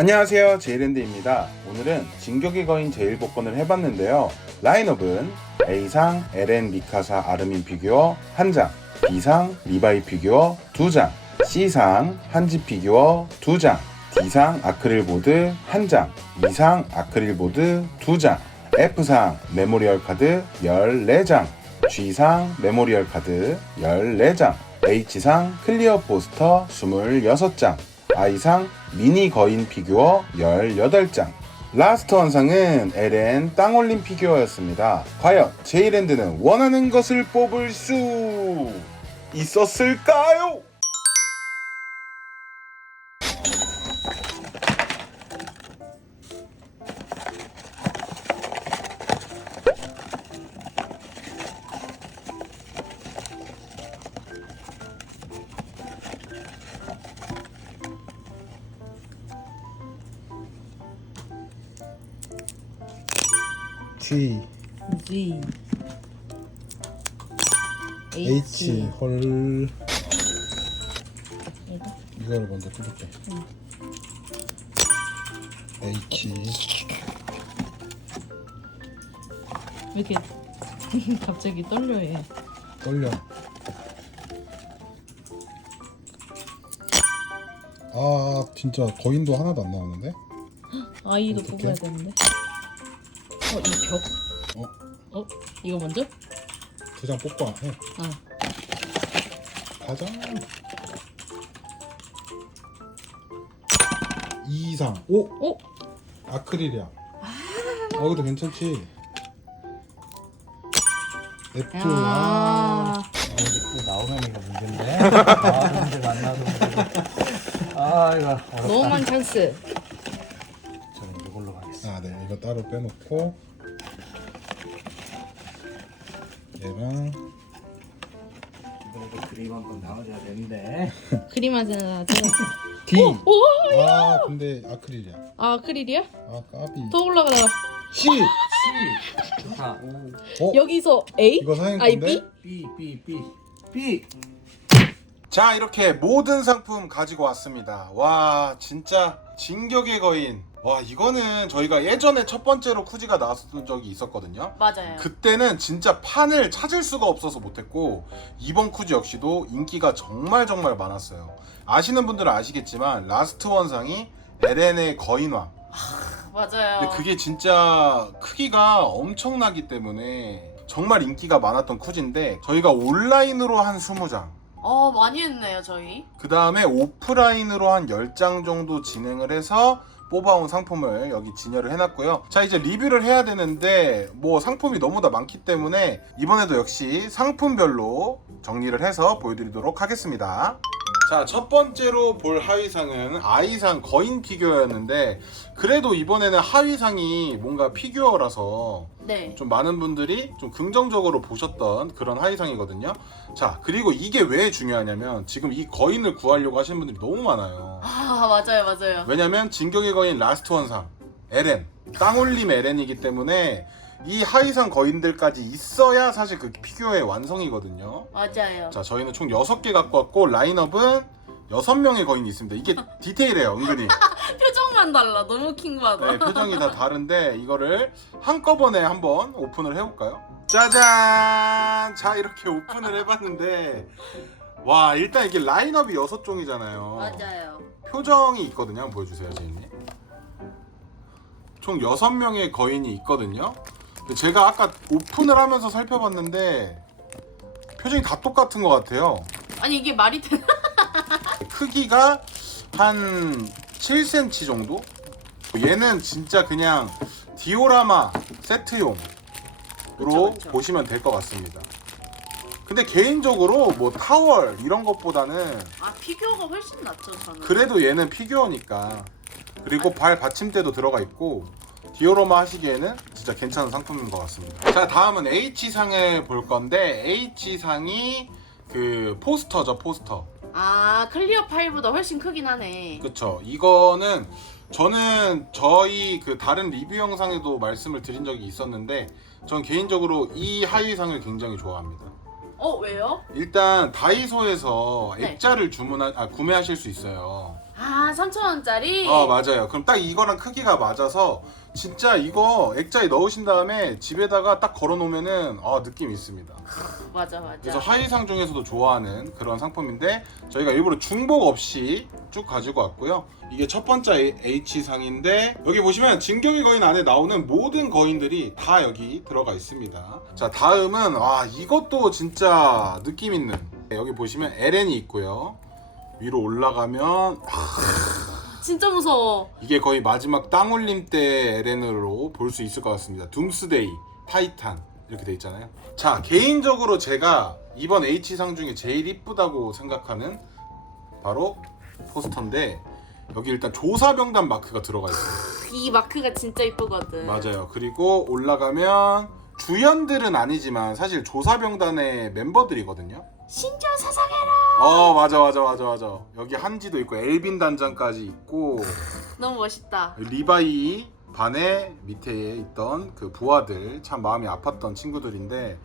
안녕하세요. 제이랜드입니다. 오늘은 진격의 거인 제일복권을 해봤는데요. 라인업은 A상 LN 미카사 아르민 피규어 1장 B상 리바이 피규어 2장 C상 한지 피규어 2장 D상 아크릴 보드 1장 E상 아크릴 보드 2장 F상 메모리얼 카드 14장 G상 메모리얼 카드 14장 H상 클리어 포스터 26장 I상 미니 거인 피규어 18장 라스트 원상은 LN 땅올림 피규어였습니다. 과연 제이랜드는 원하는 것을 뽑을 수 있었을까요? G G H 헐 이거? 이거를 먼저 뜯을게 H 왜 이렇게 갑자기 떨려해? 떨려 아 진짜 거인도 하나도 안 나오는데 아이도 어떡해? 뽑아야 되는데. 어, 이 벽? 어? 어? 이거 먼저? 두 장 뽑고 해 아, 가자 2상 오 어? 아크릴이야 어 이것도 괜찮지 아 아, 또 나오면 이거 문제인데. 아, 문제 만나서 문제. 아, 이거 어렵다. 너무만 찬스. 이거 따로 빼놓고 얘랑 이번에도 그림 한번 나와줘야 되는데. 그림 하자. D. 오! 아, 근데 아크릴이야. 아, 아크릴이야? 아, 까비. 더 올라가다가 C. C. 자, 오. 어? 여기서 A? 이거 아니 건데? B? B, B, B. B. 자 이렇게 모든 상품 가지고 왔습니다. 와 진짜 진격의 거인. 와 이거는 저희가 예전에 첫 번째로 쿠지가 나왔던 적이 있었거든요. 맞아요. 그때는 진짜 판을 찾을 수가 없어서 못했고 이번 쿠즈 역시도 인기가 정말 정말 많았어요. 아시는 분들은 아시겠지만 라스트 원상이 LN의 거인왕. 맞아요. 근데 그게 진짜 크기가 엄청나기 때문에 정말 인기가 많았던 쿠즈인데 저희가 온라인으로 한 20장 어 많이 했네요 저희. 그 다음에 오프라인으로 한 10장 정도 진행을 해서 뽑아온 상품을 여기 진열을 해놨고요. 자, 이제 리뷰를 해야 되는데, 뭐 상품이 너무 다 많기 때문에, 이번에도 역시 상품별로 정리를 해서 보여드리도록 하겠습니다. 자, 첫 번째로 볼 하위상은 아이상 거인 피규어였는데, 그래도 이번에는 하위상이 뭔가 피규어라서 네. 좀 많은 분들이 좀 긍정적으로 보셨던 그런 하이상이거든요. 자, 그리고 이게 왜 중요하냐면 지금 이 거인을 구하려고 하시는 분들이 너무 많아요. 아 맞아요 맞아요. 왜냐면 진격의 거인 라스트 원상 LN 땅올림 LN이기 때문에 이 하이상 거인들까지 있어야 사실 그 피규어의 완성이거든요. 맞아요. 자, 저희는 총 6개 갖고 왔고 라인업은 6명의 거인이 있습니다. 이게 디테일해요, 은근히. 표정만 달라. 너무 킹받아. 네, 표정이 다 다른데 이거를 한꺼번에 한번 오픈을 해볼까요? 짜잔! 자 이렇게 오픈을 해봤는데 와 일단 이게 라인업이 여섯 종이잖아요. 맞아요. 표정이 있거든요. 한번 보여주세요, 제이님. 총 여섯 명의 거인이 있거든요. 제가 아까 오픈을 하면서 살펴봤는데 표정이 다 똑같은 것 같아요. 아니 이게 말이 되나? 크기가 한 7cm 정도? 얘는 진짜 그냥 디오라마 세트용으로 그쵸, 그쵸. 보시면 될 것 같습니다. 근데 개인적으로 뭐 타월 이런 것보다는 아 피규어가 훨씬 낫죠 저는. 그래도 얘는 피규어니까 그리고 발 받침대도 들어가 있고 디오라마 하시기에는 진짜 괜찮은 상품인 것 같습니다. 자 다음은 H상을 볼 건데 H상이 그 포스터죠 포스터. 아 클리어 파일보다 훨씬 크긴 하네. 그쵸. 이거는 저는 저희 그 다른 리뷰 영상에도 말씀을 드린 적이 있었는데 전 개인적으로 이 하위상을 굉장히 좋아합니다. 어 왜요? 일단 다이소에서 네. 액자를 주문하 아, 구매하실 수 있어요. 아 3,000원짜리? 어 맞아요. 그럼 딱 이거랑 크기가 맞아서 진짜 이거 액자에 넣으신 다음에 집에다가 딱 걸어놓으면은 아 느낌이 있습니다. 맞아 맞아 그래서 하이상 중에서도 좋아하는 그런 상품인데 저희가 일부러 중복 없이 쭉 가지고 왔고요. 이게 첫 번째 H상인데 여기 보시면 진격의 거인 안에 나오는 모든 거인들이 다 여기 들어가 있습니다. 자 다음은 와 이것도 진짜 느낌 있는 여기 보시면 LN이 있고요. 위로 올라가면 진짜 무서워 이게 거의 마지막 땅올림 때 LN으로 볼 수 있을 것 같습니다. 둠스데이, 타이탄 이렇게 돼 있잖아요. 자 개인적으로 제가 이번 H상 중에 제일 이쁘다고 생각하는 바로 포스터인데 여기 일단 조사병단 마크가 들어가 있어요. 이 마크가 진짜 이쁘거든 맞아요. 그리고 올라가면 주연들은 아니지만 사실 조사병단의 멤버들이거든요. 신조 사상해라 어 맞아 맞아 맞아 맞아. 여기 한지도 있고 엘빈 단장까지 있고 너무 멋있다 리바이 반의 밑에 있던 그 부하들 참 마음이 아팠던 친구들인데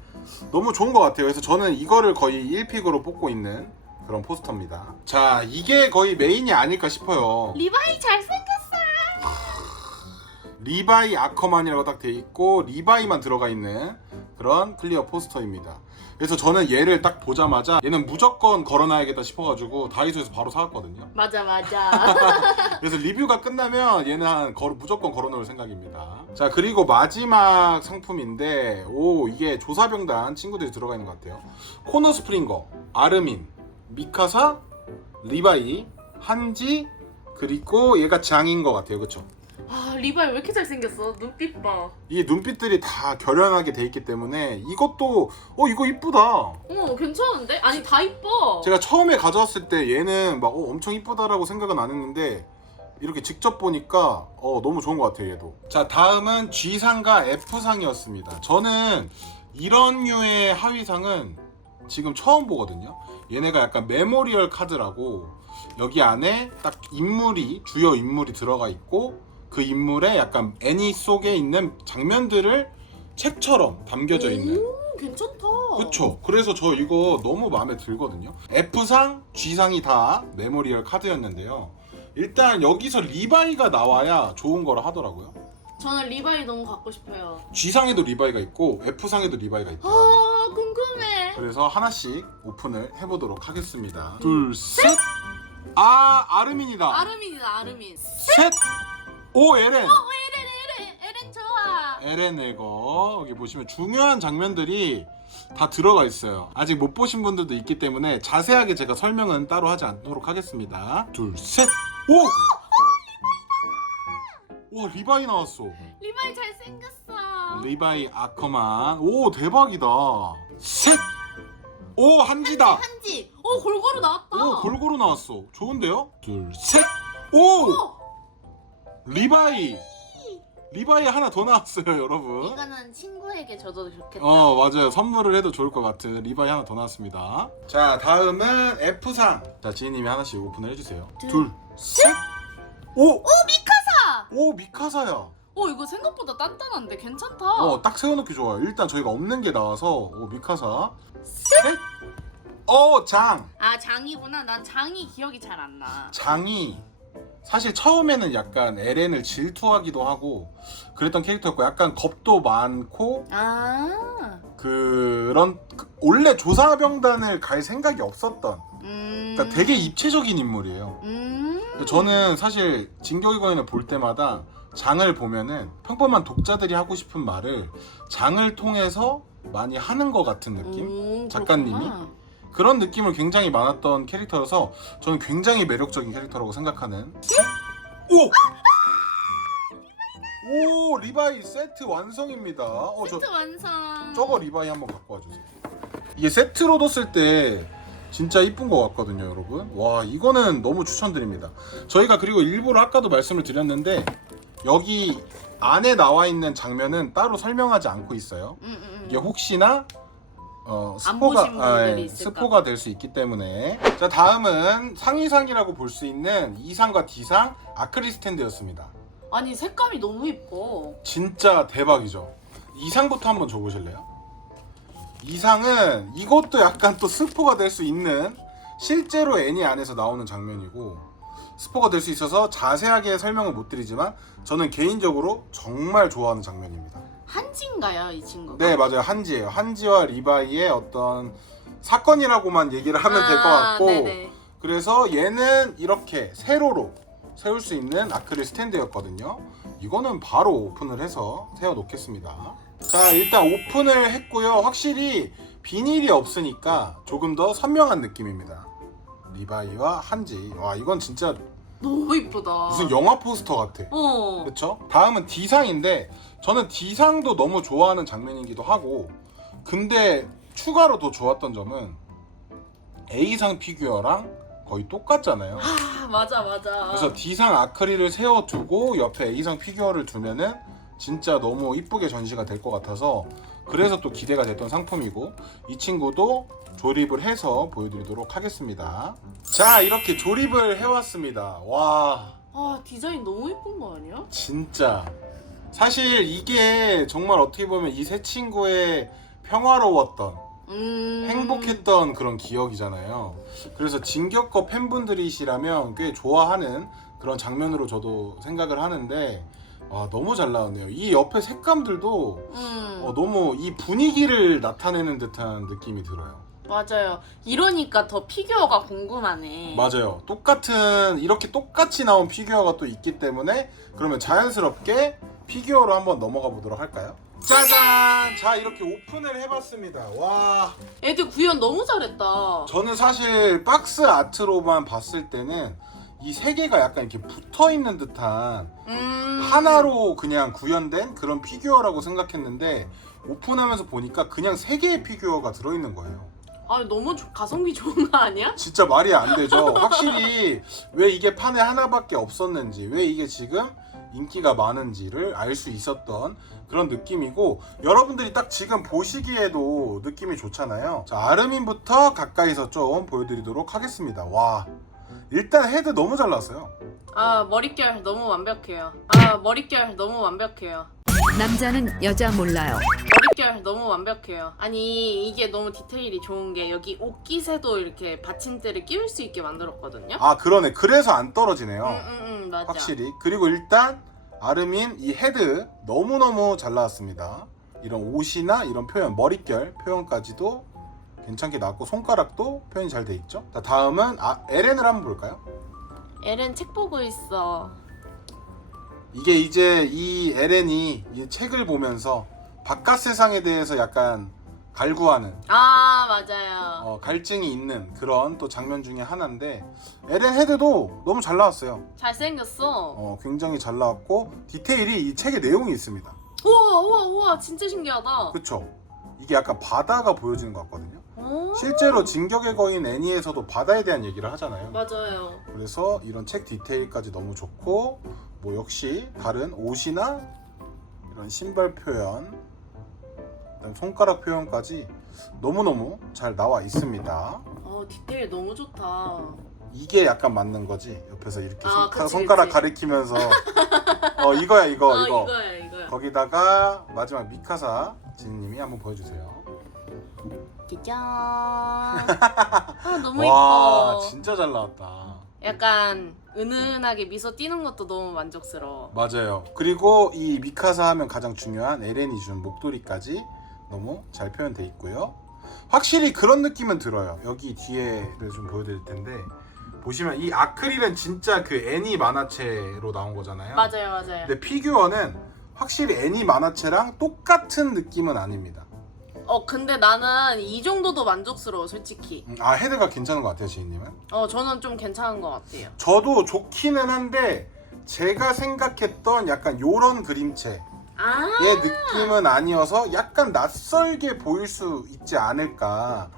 너무 좋은 것 같아요. 그래서 저는 이거를 거의 1픽으로 뽑고 있는 그런 포스터입니다. 자, 이게 거의 메인이 아닐까 싶어요. 리바이 잘생겼어 리바이 아커만이라고 딱 돼 있고 리바이만 들어가 있는 그런 클리어 포스터입니다. 그래서 저는 얘를 딱 보자마자 얘는 무조건 걸어놔야겠다 싶어가지고 다이소에서 바로 사왔거든요. 맞아 맞아 그래서 리뷰가 끝나면 얘는 한 걸어, 무조건 걸어놓을 생각입니다. 자 그리고 마지막 상품인데 오 이게 조사병단 친구들이 들어가 있는 것 같아요. 코너 스프링거, 아르민, 미카사, 리바이, 한지 그리고 얘가 장인 것 같아요. 그쵸? 아 리바이 왜 이렇게 잘생겼어? 눈빛 봐. 이 눈빛들이 다 결연하게 돼 있기 때문에 이것도 어 이거 이쁘다. 어머 괜찮은데? 아니 다 이뻐. 제가 처음에 가져왔을 때 얘는 막 어, 엄청 이쁘다라고 생각은 안 했는데 이렇게 직접 보니까 어, 너무 좋은 것 같아요 얘도. 자 다음은 G상과 F상이었습니다. 저는 이런 류의 하위상은 지금 처음 보거든요. 얘네가 약간 메모리얼 카드라고 여기 안에 딱 인물이 주요 인물이 들어가 있고 그 인물의 약간 애니 속에 있는 장면들을 책처럼 담겨져 있는 오 괜찮다 그쵸. 그래서 저 이거 너무 마음에 들거든요. F상, G상이 다 메모리얼 카드였는데요. 일단 여기서 리바이가 나와야 좋은 거라 하더라고요. 저는 리바이 너무 갖고 싶어요 G상에도 리바이가 있고 F상에도 리바이가 있고. 아 궁금해 그래서 하나씩 오픈을 해보도록 하겠습니다. 둘, 셋. 아, 아르민이다. 아르민이다 아르민 셋. 오, 에렌. 에렌 에렌 에렌 좋아 에렌 에거 여기 보시면 중요한 장면들이 다 들어가 있어요. 아직 못 보신 분들도 있기 때문에 자세하게 제가 설명은 따로 하지 않도록 하겠습니다. 둘, 셋, 오! 와 리바이 나왔어. 리바이 잘생겼어 리바이 아커만. 오 대박이다. 셋, 오 한지다. 한지 오 골고루 나왔다 오 골고루 나왔어. 좋은데요? 둘, 셋, 오 오! 리바이. 리바이 하나 더 나왔어요, 여러분. 이거는 친구에게 줘도 좋겠다. 어 맞아요. 선물을 해도 좋을 것 같은 리바이 하나 더 나왔습니다. 자 다음은 F상. 자 지희님이 하나씩 오픈을 해주세요. 둘, 둘셋오! 미카사! 오 미카사야. 오 이거 생각보다 단단한데? 괜찮다. 어 딱 세워놓기 좋아요. 일단 저희가 없는 게 나와서 오 미카사. 셋어장. 아 장이구나. 난 장이 기억이 잘 안 나. 장이 사실 처음에는 약간 에렌을 질투하기도 하고 그랬던 캐릭터였고 약간 겁도 많고 아 그런 그- 원래 조사병단을 갈 생각이 없었던 음... 그러니까 되게 입체적인 인물이에요. 음... 저는 사실 진격의 거인을 볼 때마다 장을 보면은 평범한 독자들이 하고 싶은 말을 장을 통해서 많이 하는 것 같은 느낌? 오, 작가님이? 그렇구나. 그런 느낌을 굉장히 많았던 캐릭터여서 저는 굉장히 매력적인 캐릭터라고 생각하는 오! 오 리바이 세트 완성입니다. 어, 저, 세트 완성 저거 리바이 한번 갖고 와주세요. 이게 세트로 뒀을 때 진짜 이쁜 것 같거든요, 여러분. 와, 이거는 너무 추천드립니다. 저희가 그리고 일부러 아까도 말씀을 드렸는데 여기 안에 나와 있는 장면은 따로 설명하지 않고 있어요. 음, 음, 음. 이게 혹시나 어, 안 스포가 보신 분들이 예, 있을까 스포가 될 수 있기 때문에 자 다음은 상위상이라고 볼 수 있는 E상과 D상 아크리스탠드였습니다. 아니 색감이 너무 이뻐 진짜 대박이죠. 이상부터 한번 줘보실래요? 이상은 이것도 약간 또 스포가 될 수 있는 실제로 애니 안에서 나오는 장면이고 스포가 될 수 있어서 자세하게 설명을 못 드리지만 저는 개인적으로 정말 좋아하는 장면입니다. 한지인가요 이 친구가? 네 맞아요 한지예요. 한지와 리바이의 어떤 사건이라고만 얘기를 하면 될것 아, 같고 네네. 그래서 얘는 이렇게 세로로 세울 수 있는 아크릴 스탠드였거든요. 이거는 바로 오픈을 해서 세워 놓겠습니다. 자, 일단 오픈을 했고요. 확실히 비닐이 없으니까 조금 더 선명한 느낌입니다. 리바이와 한지. 와, 이건 진짜 너무 이쁘다. 무슨 영화 포스터 같아. 어. 그렇죠? 다음은 D상인데 저는 D상도 너무 좋아하는 장면이기도 하고 근데 추가로 더 좋았던 점은 A상 피규어랑 거의 똑같잖아요. 아 맞아 맞아. 그래서 D상 아크릴을 세워두고 옆에 A상 피규어를 두면은 진짜 너무 이쁘게 전시가 될 것 같아서 그래서 또 기대가 됐던 상품이고 이 친구도 조립을 해서 보여드리도록 하겠습니다. 자 이렇게 조립을 해왔습니다. 와 아 디자인 너무 이쁜 거 아니야? 진짜 사실 이게 정말 어떻게 보면 이 세 친구의 평화로웠던 음. 행복했던 그런 기억이잖아요. 그래서 진격거 팬분들이시라면 꽤 좋아하는 그런 장면으로 저도 생각을 하는데 와 너무 잘 나왔네요. 이 옆에 색감들도 음. 어, 너무 이 분위기를 나타내는 듯한 느낌이 들어요. 맞아요. 이러니까 더 피규어가 궁금하네. 맞아요. 똑같은 이렇게 똑같이 나온 피규어가 또 있기 때문에 그러면 자연스럽게 피규어로 한번 넘어가 보도록 할까요? 짜잔! 자 이렇게 오픈을 해봤습니다. 와 애들 구현 너무 잘했다. 저는 사실 박스 아트로만 봤을 때는 이 세 개가 약간 이렇게 붙어 있는 듯한 음. 하나로 그냥 구현된 그런 피규어라고 생각했는데 오픈하면서 보니까 그냥 세 개의 피규어가 들어있는 거예요. 아 너무 조- 가성비 좋은 거 아니야? 진짜 말이 안 되죠. 확실히 왜 이게 판에 하나밖에 없었는지, 왜 이게 지금 인기가 많은지를 알 수 있었던 그런 느낌이고 여러분들이 딱 지금 보시기에도 느낌이 좋잖아요. 자, 아르민부터 가까이서 좀 보여드리도록 하겠습니다. 와, 일단 헤드 너무 잘 나왔어요. 아 머릿결 너무 완벽해요. 아 머릿결 너무 완벽해요. 남자는 여자 몰라요. 머릿결 너무 완벽해요. 아니 이게 너무 디테일이 좋은 게 여기 옷깃에도 이렇게 받침대를 끼울 수 있게 만들었거든요. 아, 그러네. 그래서 안 떨어지네요. 응응응 맞아. 확실히. 그리고 일단 아르민 이 헤드 너무 너무 잘 나왔습니다. 이런 옷이나 이런 표현, 머릿결 표현까지도 괜찮게 나왔고 손가락도 표현이 잘 돼 있죠. 자, 다음은 아, LN을 한번 볼까요? 엘렌 책 보고 있어. 이게 이제 이 LN이 이 책을 보면서 바깥 세상에 대해서 약간 갈구하는 아 맞아요. 어, 갈증이 있는 그런 또 장면 중에 하나인데 LN 헤드도 너무 잘 나왔어요. 잘생겼어. 어, 굉장히 잘 나왔고 디테일이 이 책에 내용이 있습니다. 우와 우와 우와 진짜 신기하다. 그쵸? 이게 약간 바다가 보여지는 것 같거든요. 오. 실제로 진격의 거인 애니에서도 바다에 대한 얘기를 하잖아요. 맞아요. 그래서 이런 책 디테일까지 너무 좋고 뭐 역시 다른 옷이나 이런 신발 표현 그다음 손가락 표현까지 너무너무 잘 나와 있습니다. 어 디테일 너무 좋다. 이게 약간 맞는 거지. 옆에서 이렇게 아, 손, 그치, 손가락. 가리키면서 어 이거야 이거 아 이거 이거야 이거야. 거기다가 마지막 미카사 지니님이 한번 보여주세요. 짜잔. 아 너무 와 이뻐. 진짜 잘 나왔다. 약간 은은하게 미소 띄는 것도 너무 만족스러워. 맞아요. 그리고 이 미카사 하면 가장 중요한 에렌이 준 목도리까지 너무 잘 표현돼 있고요. 확실히 그런 느낌은 들어요. 여기 뒤에를 좀 보여드릴 텐데 보시면 이 아크릴은 진짜 그 애니 만화체로 나온 거잖아요. 맞아요 맞아요. 근데 피규어는 확실히 애니 만화체랑 똑같은 느낌은 아닙니다. 어 근데 나는 이 정도도 만족스러워 솔직히. 음, 아 헤드가 괜찮은 것 같아요, 지인님은. 어 저는 좀 괜찮은 것 같아요. 저도 좋기는 한데 제가 생각했던 약간 요런 그림체 아의 느낌은 아니어서 약간 낯설게 보일 수 있지 않을까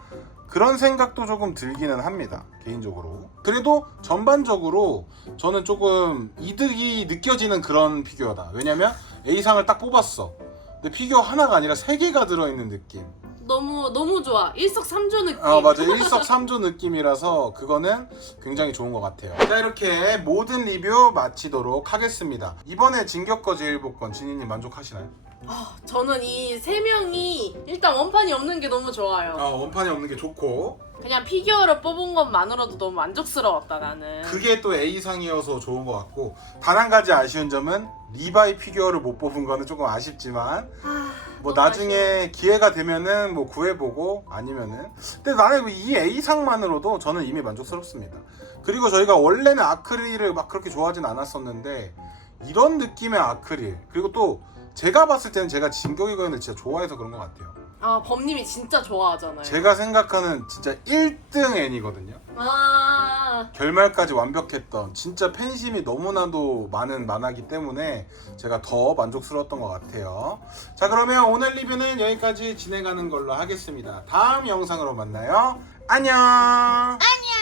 그런 생각도 조금 들기는 합니다 개인적으로 그래도 전반적으로 저는 조금 이득이 느껴지는 그런 피규어다 왜냐면 A상을 딱 뽑았어 근데 피규어 하나가 아니라 세 개가 들어있는 느낌 너무 너무 좋아. 일석삼조 느낌. 아 맞아 일석삼조 느낌이라서 그거는 굉장히 좋은 것 같아요 자 이렇게 모든 리뷰 마치도록 하겠습니다 이번에 진격거 제일복권 진이님 만족하시나요? 저는 이 세 명이 일단 원판이 없는 게 너무 좋아요. 아 원판이 없는 게 좋고 그냥 피규어를 뽑은 것만으로도 너무 만족스러웠다 나는. 그게 또 A상이어서 좋은 것 같고 단 한 가지 아쉬운 점은 리바이 피규어를 못 뽑은 거는 조금 아쉽지만 뭐 너무 나중에 기회가 되면은 뭐 구해보고 아니면은. 근데 나는 이 A상만으로도 저는 이미 만족스럽습니다. 그리고 저희가 원래는 아크릴을 막 그렇게 좋아하진 않았었는데 이런 느낌의 아크릴 그리고 또 제가 봤을 때는 제가 진격의 거인을 진짜 좋아해서 그런 것 같아요 아 범님이 진짜 좋아하잖아요. 제가 생각하는 진짜 1등 N이거든요 아 결말까지 완벽했던 진짜 팬심이 너무나도 많은 만화기 때문에 제가 더 만족스러웠던 것 같아요. 자 그러면 오늘 리뷰는 여기까지 진행하는 걸로 하겠습니다. 다음 영상으로 만나요. 안녕. 안녕.